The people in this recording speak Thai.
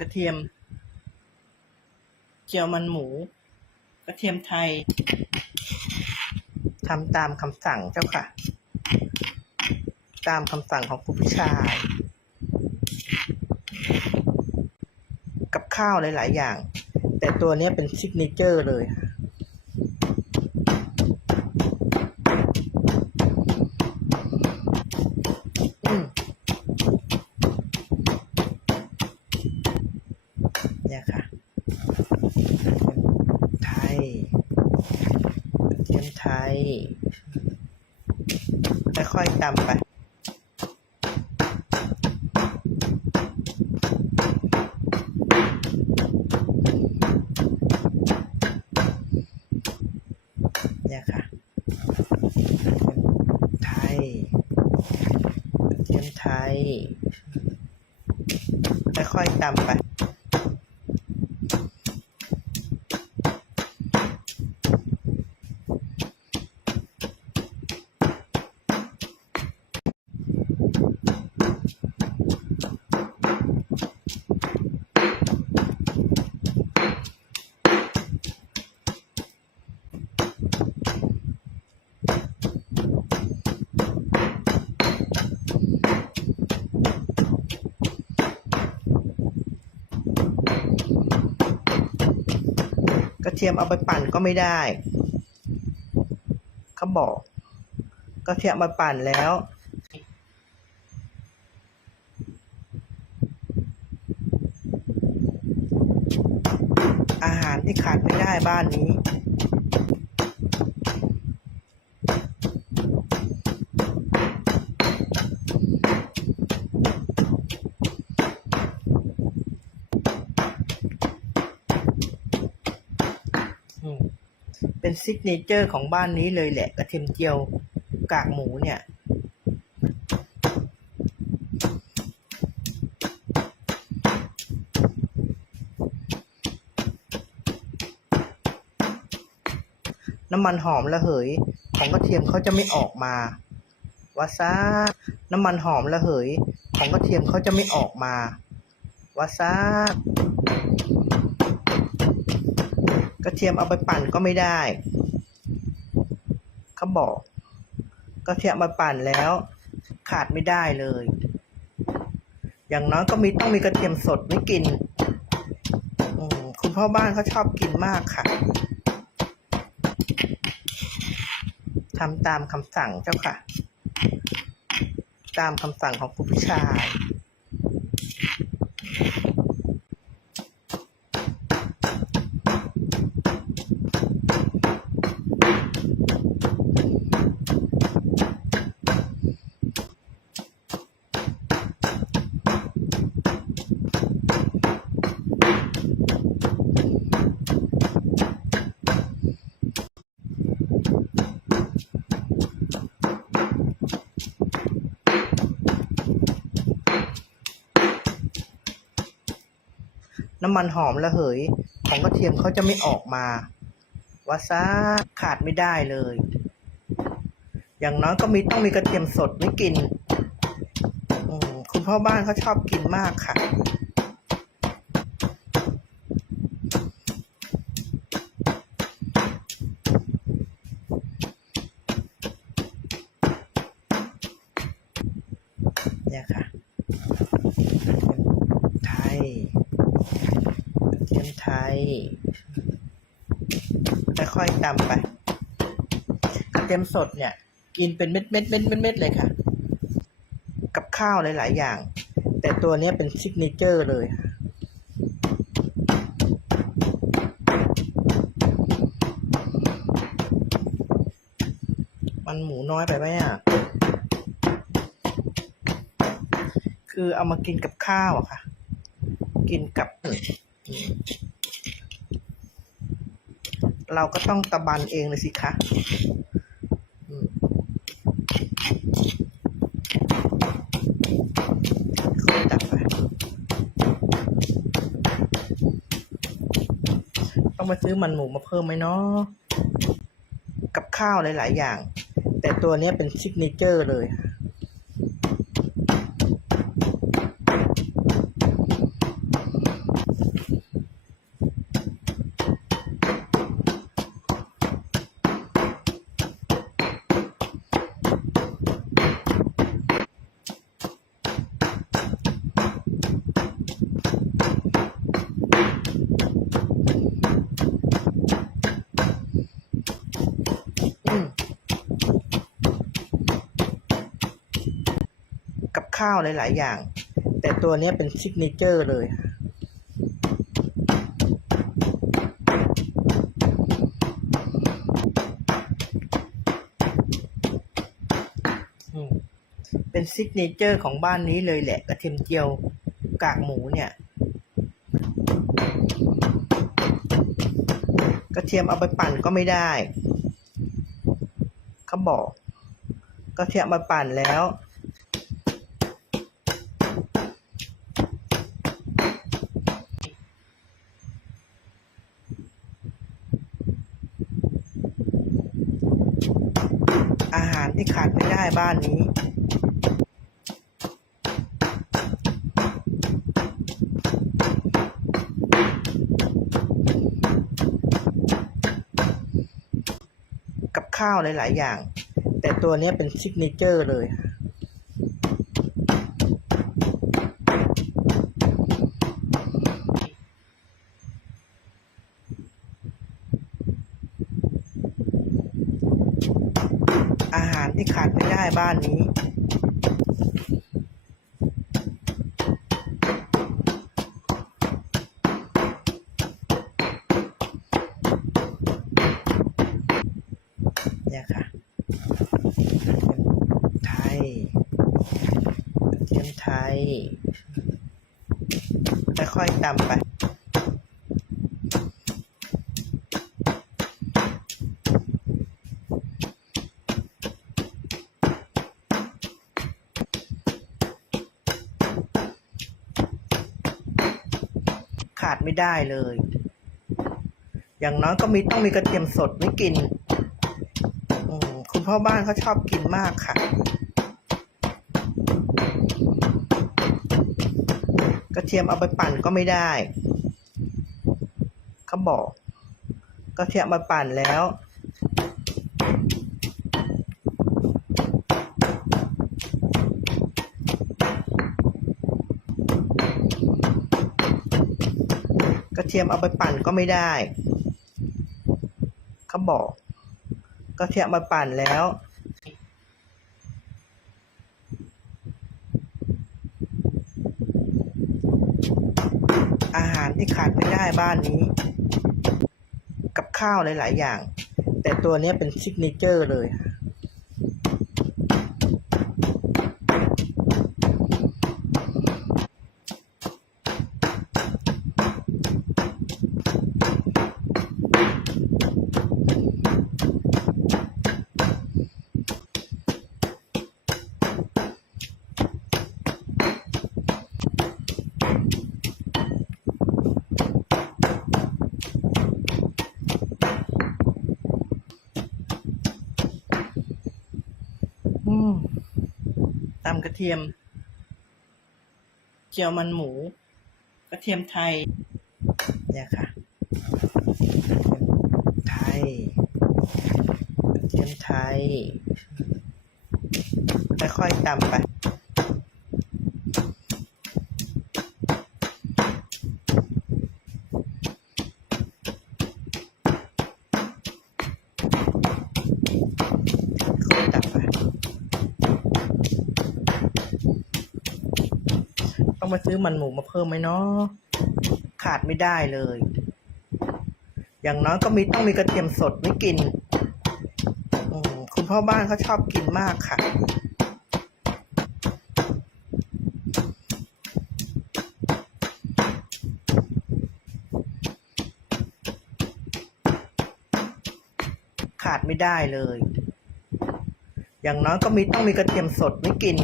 กระเทียม เจียวมันหมู กระเทียมไทยทำตามคำสั่งเจ้าค่ะ ตามคำสั่งของคุณผู้ชาย กับข้าวหลาย ๆ อย่าง แต่ตัวนี้เป็นซิกเนเจอร์เลยค่ะอืมเนี่ยค่ะ ไทยกระเทียมไทย ค่อยๆ ตำไป เนี่ยค่ะไทยกระเทียมไทยค่อยๆตำไป เทียมเอาไปปั่นก็ไม่ได้เขาบอกกระเทียมมาปั่นแล้ว อาหารที่ขาดไม่ได้บ้านนี้ เป็นซิกเนเจอร์ของบ้านนี้เลยแหละกระเทียมเจียวกากหมูเนี่ยน้ำมันหอมระเหย ของกระเทียมเขาจะไม่ออกมาว่าซาน้ำมันหอมระเหย ของกระเทียมเขาจะไม่ออกมาว่าซาก ระเทียมเอาไปปั่นก็ไม่ได้เขาบอกกระเทียมมาปั่นแล้ว ขาดไม่ได้เลย อย่างน้อยก็มีต้องมีกระเทียมสดไม่กินคุณพ่อบ้านเขาชอบกินมากค่ะทำตามคำสั่งเจ้าค่ะ ตามคำสั่งของคุณผู้ชาย น้ำมันหอมระเหย ของกระเทียมเขาจะไม่ออกมาว่าซาขาดไม่ได้เลย อย่างน้อยก็มีต้องมีกระเทียมสดไม่กิน คุณพ่อบ้านเขาชอบกินมากค่ะ เนี่ยค่ะ ไทยกระเทียมไทย ค่อยๆตำไปกระเทียมสดเนี่ย กินเป็นเม็ดเม็ดเม็ดเม็ดเม็ดเลยค่ะ กับข้าวหลายๆอย่าง แต่ตัวนี้เป็นซิกเนเจอร์เลยค่ะมันหมูน้อยไปไหมอะ คือเอามากินกับข้าวอะค่ะ กินกับ เราก็ต้องตะบันเองเลยสิคะต้องไปซื้อมันหมูมาเพิ่มไหมเนาะกับข้าวหลาย ๆ อย่าง แต่ตัวนี้เป็นซิกเนเจอร์เลย ข้าวหลาย ๆ อย่าง แต่ตัวนี้เป็นซิกเนเจอร์เลยเป็นซิกเนเจอร์ของบ้านนี้เลยแหละกระเทียมเจียวกากหมูเนี่ย กระเทียมเอาไปปั่นก็ไม่ได้เขาบอกกระเทียมมาปั่นแล้ว อาหาร ที่ขาดไม่ได้บ้านนี้ กับข้าวหลาย ๆ อย่าง แต่ตัวนี้เป็นซิกเนเจอร์เลย อาหารที่ขาดไม่ได้บ้านนี้ เนี่ยค่ะไทยเทียมไทยค่อยๆตำไป ขาดไม่ได้เลย อย่างน้อยก็มีต้องมีกระเทียมสดไม่กินคุณพ่อบ้านเขาชอบกินมากค่ะ กระเทียมเอาไปปั่นก็ไม่ได้เขาบอกกระเทียมมาปั่นแล้ว กระเทียมเอาไปปั่นก็ไม่ได้เขาบอกกระเทียมมาปั่นแล้ว อาหารที่ขาดไม่ได้บ้านนี้ กับข้าวหลาย ๆ อย่าง แต่ตัวนี้เป็นซิกเนเจอร์เลย อืมตำกระเทียม เจียวมันหมู กระเทียมไทย เนี่ยค่ะไทยกระเทียมไทยค่อยๆตำไป ค่อยๆตำไป ต้องมาซื้อมันหมูมาเพิ่มไหมเนาะขาดไม่ได้เลย อย่างน้อยก็มีต้องมีกระเทียมสดไม่กินคุณพ่อบ้านเขาชอบกินมากค่ะ ขาดไม่ได้เลย อย่างน้อยก็มีต้องมีกระเทียมสดไม่กิน